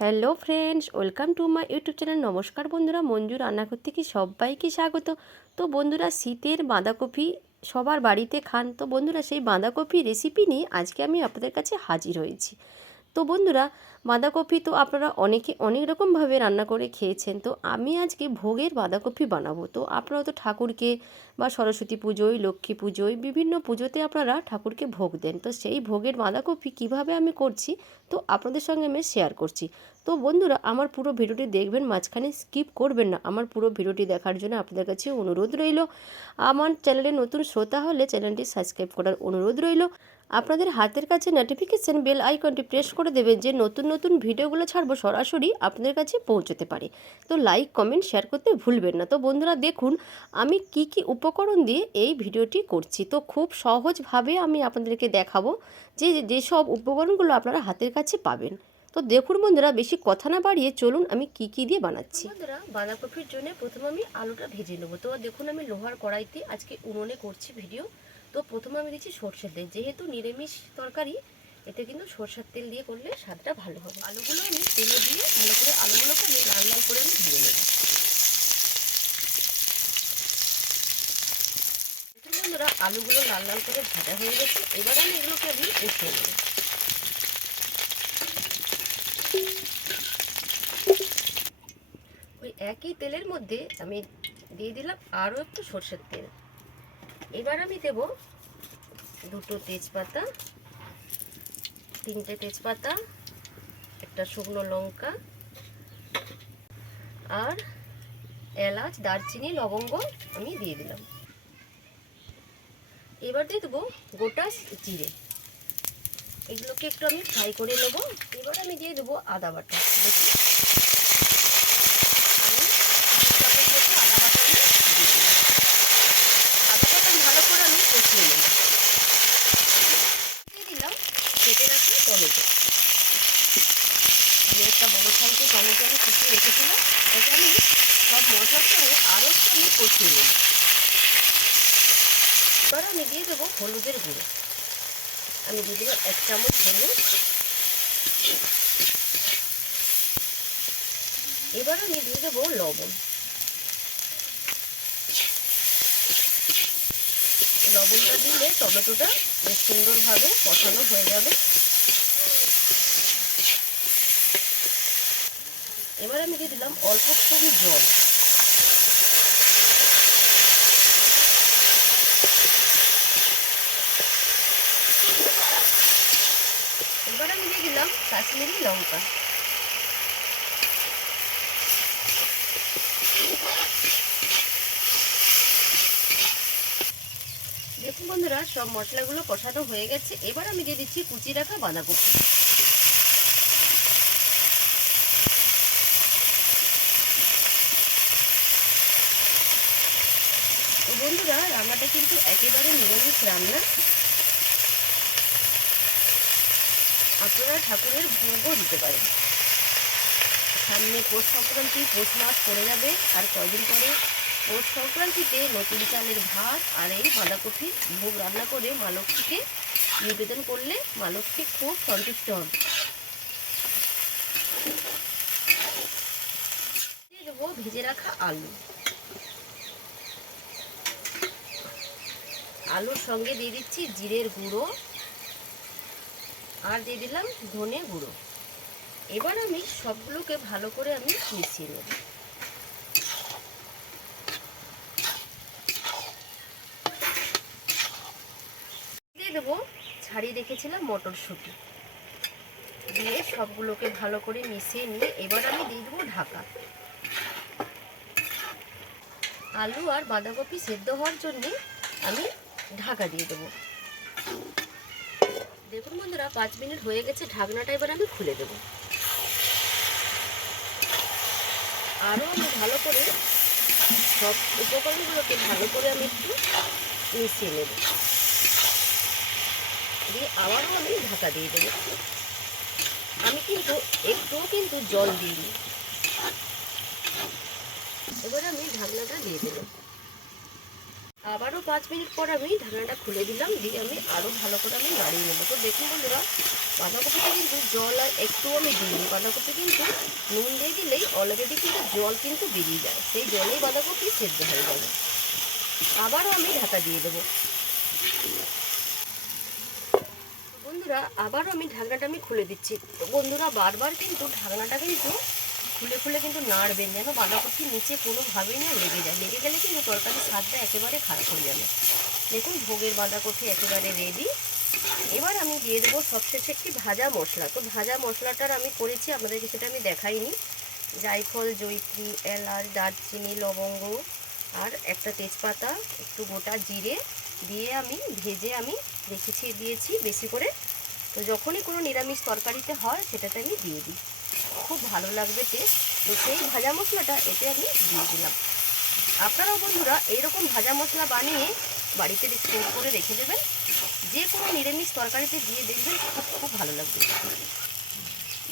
Hello friends, welcome to my YouTube channel. নমস্কার বন্ধুরা, মঞ্জু রান্নাঘর থেকে সবাইকে স্বাগত? তো বন্ধুরা, শীতের বাঁধাকপি সবার বাড়িতে খান। তো বন্ধুরা, সেই বাঁধাকপি রেসিপি নিয়ে আজকে আমি আপনাদের কাছে হাজির হয়েছি। তো বন্ধুরা, বাঁধাকপি তো আপনারা অনেকে অনেক রকমভাবে রান্না করে খেয়েছেন। তো আমি আজকে ভোগের বাঁধাকপি বানাবো। তো আপনারা তো ঠাকুরকে বা সরস্বতী পুজোয়, লক্ষ্মী পুজোয় বিভিন্ন পুজোতে আপনারা ঠাকুরকে ভোগ দেন। তো সেই ভোগের বাঁধাকপি কীভাবে আমি করছি, তো আপনাদের সঙ্গে আমি শেয়ার করছি। তো বন্ধুরা, আমার পুরো ভিডিওটি দেখবেন, মাঝখানে স্কিপ করবেন না। আমার পুরো ভিডিওটি দেখার জন্য আপনাদের কাছে অনুরোধ রইল। আমার চ্যানেলে নতুন শ্রোতা হলে চ্যানেলটি সাবস্ক্রাইব করার অনুরোধ রইল। আপনাদের হাতের কাছে নোটিফিকেশান বেল আইকনটি প্রেস করে দেবেন যে নতুন নতুন ভিডিওগুলো ছাড়বো সরাসরি আপনাদের কাছে পৌঁছতে পারে। তো লাইক কমেন্ট শেয়ার করতে ভুলবেন না। তো বন্ধুরা দেখুন, আমি কি কি উপকরণ দিয়ে এই ভিডিওটি করছি। তো খুব সহজভাবে আমি আপনাদেরকে দেখাবো যে যেসব উপকরণগুলো আপনারা হাতের কাছে পাবেন। তো দেখুন বন্ধুরা, বেশি কথা না বাড়িয়ে চলুন, আমি কি কি দিয়ে বানাচ্ছি। বন্ধুরা, বাঁধাকপির জন্য প্রথমে আমি আলুটা ভেজে নেব। তো দেখুন, আমি লোহার কড়াইতে আজকে উনুনে করছি ভিডিও। তো প্রথমে আমি দিচ্ছি সর্ষের তেল। যেহেতু নিরামিষ তরকারি, এতে কিন্তু সর্ষের তেল দিয়ে করলে স্বাদটা ভালো হবে। আলুগুলো আমি তেলে দিয়ে ভালো করে আলুগুলোকে আমি লাল লাল করে আমি ভেজে নেব। বন্ধুরা, আলুগুলো লাল লাল করে ভাজা হয়ে গেছে। এবার আমি এগুলোকে আমি উঠিয়ে নেব। ওই একই তেলের মধ্যে আমি দিয়ে দিলাম আরও একটু সর্ষের তেল। এবার আমি দেব দুটো তেজপাতা, তিনটে তেজপাতা, একটা শুকনো লঙ্কা আর এলাচ, দারচিনি, লবঙ্গ আমি দিয়ে দিলাম। এবার দিয়ে দেবো গোটা জিরে। এগুলোকে একটু আমি ফ্রাই করে নেব। এবার আমি দিয়ে দেবো আদা বাটা আমি দু চামচ মতো আদা বাটা আমি দিয়ে দিলাম আদাটা ভালো করে আমি কষিয়ে নেব দিয়ে দিলাম কেটে রাখি টমেটো আমি একটা বড় সাইজের টমেটো আমি কুচিয়ে রেখেছিলাম এটা আমি সব মশলার সঙ্গে আরও একটু আমি কষিয়ে নেব। এবার আমি দিয়ে দেবো হলুদের গুঁড়ো। আমি দিয়ে দেবো এক চামচ হলুদ। এবার আমি দিয়ে দেবো লবণ। লবণটা দিলে টমেটোটা বেশ সুন্দরভাবে কষানো হয়ে যাবে। এবার আমি দিয়ে দিলাম অল্প একটু জল। এবার আমি দিয়ে দিলাম কাশ্মীরি লঙ্কা। দেখুন বন্ধুরা, সব মশলাগুলো কষানো হয়ে গেছে। এবার আমি দিয়ে দিচ্ছি কুচি রাখা বাঁধাকপি তো বন্ধুরা রান্নাটা কিন্তু একেবারে নিরামিষ রান্না। আপনারা ঠাকুরের ভোগও দিতে পারেন। সামনে পৌষ সংক্রান্তি, পৌষ মাস পড়ে যাবে, আর কয়দিন পরে পৌষ সংক্রান্তিতে নতুন চালের ভাত আর এই বাঁধাকপি ভোগ রান্না করে মা লক্ষ্মীকে নিবেদন করলে মা লক্ষ্মী খুব সন্তুষ্ট হবে ভেজে রাখা আলু। আলুর সঙ্গে দিয়ে দিচ্ছি জিরের গুঁড়ো আর দিয়ে দিলাম ধনে গুঁড়ো। এবার আমি সবগুলোকে ভালো করে আমি মিশিয়ে নেব। দিয়ে দেবো, ছাড়িয়ে রেখেছিলাম মটরশুঁটি। দিয়ে সবগুলোকে ভালো করে মিশিয়ে নিয়ে এবার আমি দিয়ে দেবো ঢাকা। আলু আর বাঁধাকপি সেদ্ধ হওয়ার জন্যে আমি ঢাকা দিয়ে দেবো। দেখুন বন্ধুরা, পাঁচ মিনিট হয়ে গেছে, ঢাকনাটা এবার আমি খুলে দেব। আরও আমি ভালো করে সব উপকরণগুলোকে ভালো করে আমি একটু মিশিয়ে নেব। দিয়ে আবারও আমি ঢাকা দিয়ে দেবো। আমি কিন্তু একটুও কিন্তু জল দিইনি। এবার আমি ঢাকনাটা দিয়ে দেবো। আবারও পাঁচ মিনিট পর আমি ঢাকনাটা খুলে দিলাম, দিয়ে আমি আরও ভালো করে আমি নাড়িয়ে নেব। তো দেখুন বন্ধুরা, বাঁধাকপিতে কিন্তু জল আর একটু আমি দিইনি। বাঁধাকপি কিন্তু নুন দিয়ে দিলেই অলরেডি কিন্তু জল কিন্তু বেরিয়ে যায়। সেই জলেই বাঁধাকপি সেদ্ধ হয়ে যাবে। আবারও আমি ঢাকা দিয়ে দেবো। বন্ধুরা, আবারও আমি ঢাকনাটা আমি খুলে দিচ্ছি। তো বন্ধুরা, বারবার কিন্তু ঢাকনাটা কিন্তু খুলে খুলে কিন্তু নাড়বেন যেন বাঁধাকপি নিচে কোনোভাবেই না লেগে যায়। লেগে গেলে কিন্তু তরকারির স্বাদটা একেবারে খারাপ হয়ে যাবে। দেখুন, ভোগের বাঁধাকপি একেবারে রেডি এবার আমি দিয়ে দেবো সবশেষে একটি ভাজা মশলা। তো ভাজা মশলাটার আমি করেছি, আপনাদেরকে সেটা আমি দেখাইনি। জায়ফল জৈত্রী এলাচ, দারচিনি, লবঙ্গ আর একটা তেজপাতা, একটু গোটা জিরে দিয়ে আমি ভেজে আমি রেখেছি, দিয়েছি বেশি করে। তো যখনই কোনো নিরামিষ তরকারিতে হয়, সেটাতে আমি দিয়ে দিই। খুব ভালো লাগবে টেস্ট তো সেই ভাজা মশলাটা এতে আমি দিয়ে দিলাম। আপনারাও বন্ধুরা এইরকম ভাজা মশলা বানিয়ে বাড়িতে স্টোর করে রেখে দেবেন। যে কোনো নিরামিষ তরকারিতে দিয়ে দেখবেন খুব খুব ভালো লাগবে।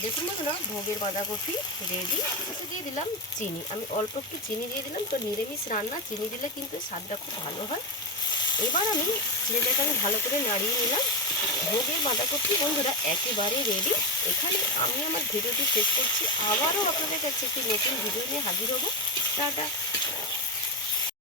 দেখুন বন্ধুরা, ভোগের বাঁধাকপি রেডি দিয়ে দিলাম চিনি। আমি অল্প একটু চিনি দিয়ে দিলাম। তো নিরামিষ রান্না, চিনি দিলে কিন্তু স্বাদটা খুব ভালো হয়। এবার আমি ছেলেটাকে আমি ভালো করে নাড়িয়ে নিলাম। ভোগের বাঁধাকপি, বন্ধুরা, একেবারেই রেডি এখানে আমি আমার ভিডিওটি শেষ করছি। আবারও আপনাদের কাছে একটি নতুন ভিডিও নিয়ে হাজির হব। টাটা।